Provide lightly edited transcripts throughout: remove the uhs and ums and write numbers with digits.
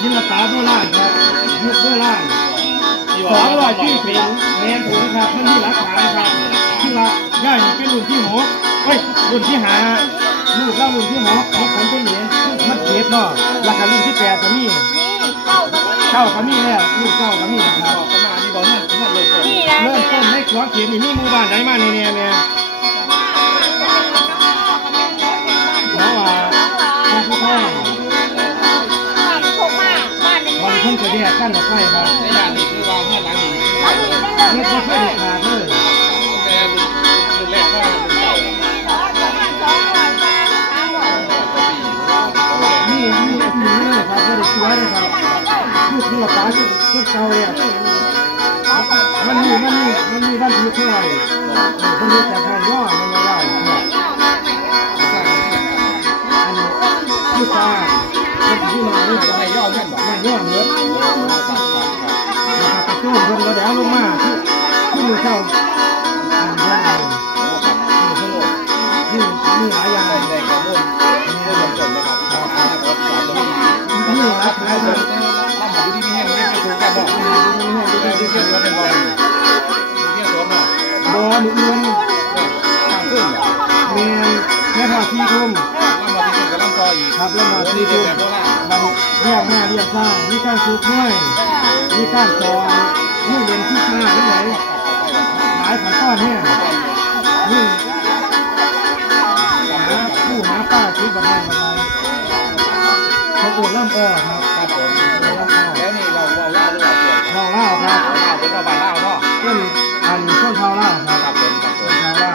ศิลปะโบราณครับยุคโบราณ200 ปีถึงแมนถูกครับมันมีหลักฐานครับที่ว่าย่านี่เป็นรุ่นที่6รุ่นที่5ลูกเล่ารุ่นที่6มีคนเป็นเหรียญมันเก็บเนาะแล้วก็รุ่นที่8ก็มีเก้าก็มีแล้วรุ่น9ก็มีครับประมาณนี้บ่เริ่มต้นให้ขวางเขียนนี่มีหมู่บ้านไหนมาแน่ๆแม่เพราะว่าท่านผู้ท่องบางคนจะแยกกันออกไปครับในย่านนี้คือว่าเมื่อหลังนี้ไม่ค่อยขาดเลยแต่รุ่นแรกก็นี่เลยครับไม่ได้ช่วยเลยครับคือว่าป้าชุดเก่าเนี่ยมันมีบ้านที่เท่าไหร่มันมีแต่ทางย่อมันไม่ได้อันนี้คือป้าที่มาไม่ย่อแค่บอกไม่ย่อเนื้อนะครับกระโจมคนก็เดี๋ยวลงมาที่มือเข้านี่หลายอย่างในกระบวนนี่ลงจนนะครับนี่รับแล้วมันรับมาดูที่นี่ให้ไม่ถูกกันหรอกที่เกี่ยวกับเป็นบอลเกี่ยวกับบอลเงินทางขึ้นเมียนแค่พอที่ทุ่มล่ำมาที่ทุ่มกับล่ำต่ออีกครับล่ำมาที่ทุ่มมันเรียกมาเรียกซ่ามีการสูบห้อยมีการจองนี่เรียนที่หน้าไม่ไหนหลายขาต้อนเนี่ยนี่ผู้หาป้าซื้อแบบนั้นเขาโอดล่ำอ้อครับแล้วนี่เราเล่าหรือเปล่าเล่าครับเล่าเป็นเราบ้านเล่าเนาะเป็นอันต้นเท้าเล่าครับเป็นต้นเท้าเล่า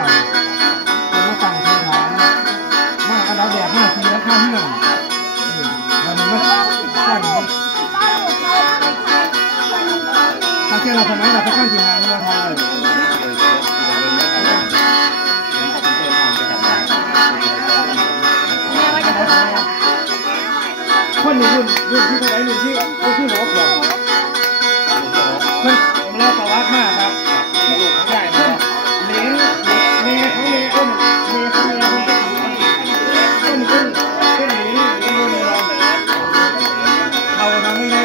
เป็นมาตั้งคำถามมาอันดับแบบ5 ปีแล้วข้ามเรื่องวันนี้มาตั้งถ้าเชื่อเราทำไมเราจะตั้งที่หานี่เราทำคนหนึ่งรุ่นที่เท่าไหร่รุ่นที่6บอกมันเราประวัติมากครับลูกใหญ่เนาะเลี้ยงเมย์ของเมย์คนเป็นเลี้ยงเขาทำไม่ได้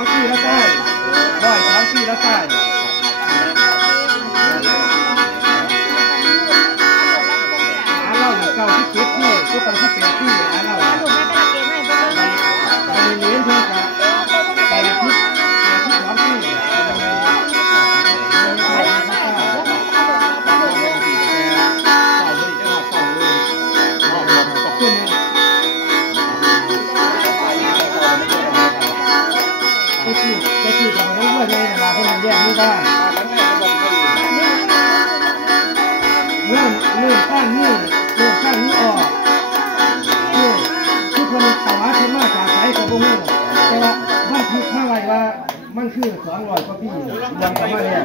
200 ปีแล้วใต้102 ปีแล้วใต้เราเก่าที่7 ปีก็ตั้งที่8 ปีเราเลี้ยงเพื่อนกับแต่ที่2 ปีจะขี่กับมันด้วยเลยนะครับเพราะมันแยกไม่ได้เรื่องข้างนี้ออกคือคนสามารถมาจากไสกับพวกนี้แต่ว่ามันคือข้างไรว่ามันคือ200 กว่าปียังกลับมาเนี่ย